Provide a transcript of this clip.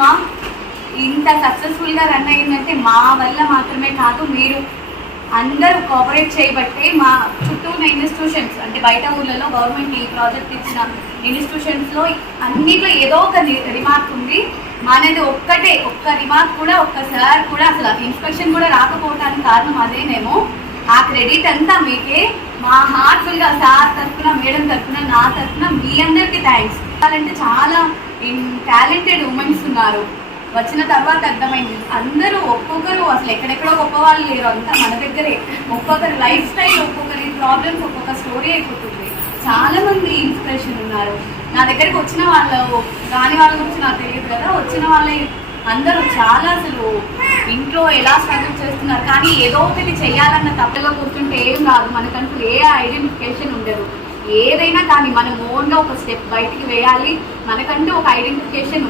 మా ఇంత సక్సెస్ఫుల్గా రన్ అయ్యిందంటే మా వల్ల మాత్రమే కాదు, మీరు అందరూ కోఆపరేట్ చేయబట్టే. మా చుట్టూ ఉన్న ఇన్స్టిట్యూషన్స్ అంటే బయట ఊళ్ళలో గవర్నమెంట్ ఈ ప్రాజెక్ట్ ఇచ్చిన ఇన్స్టిట్యూషన్స్లో అన్నిట్లో ఏదో ఒక రిమార్క్ ఉంది. మానేది ఒక్క రిమార్క్ కూడా, ఒక్క సార్ కూడా అసలు ఇన్స్పెక్షన్ కూడా రాకపోవడానికి కారణం అదేనేమో. ఆ క్రెడిట్ అంతా మీకే. మా హార్ట్ఫుల్గా సార్ తరఫున, మేడం తరఫున, నా తరఫున మీ అందరికీ థ్యాంక్స్. అంటే చాలా టాలెంటెడ్ ఉమెన్స్ ఉన్నారు. వచ్చిన తర్వాత అర్థమైంది అందరూ ఒక్కొక్కరు అసలు ఎక్కడెక్కడో గొప్ప వాళ్ళు లేరు, అంతా మన దగ్గరే. ఒక్కొక్కరి లైఫ్ స్టైల్, ఒక్కొక్కరి ప్రాబ్లమ్స్, ఒక్కొక్క స్టోరీ అయిపోతుంది. చాలా మంది ఇన్స్పిరేషన్ ఉన్నారు. నా దగ్గరికి వచ్చిన వాళ్ళు, రాని వాళ్ళ గురించి నాకు తెలియదు కదా, వచ్చిన వాళ్ళే అందరూ చాలా అసలు ఇంట్లో ఎలా స్ట్రగుల్ చేస్తున్నారు. కానీ ఏదో ఒకటి చేయాలన్న తప్పలో కూర్చుంటే ఏం రాదు, మనకంటూ ఏ ఐడెంటిఫికేషన్ ఉండదు. ఏదైనా కానీ మనం ఓన్గా ఒక స్టెప్ బయటికి వేయాలి, మనకంటూ ఒక ఐడెంటిఫికేషన్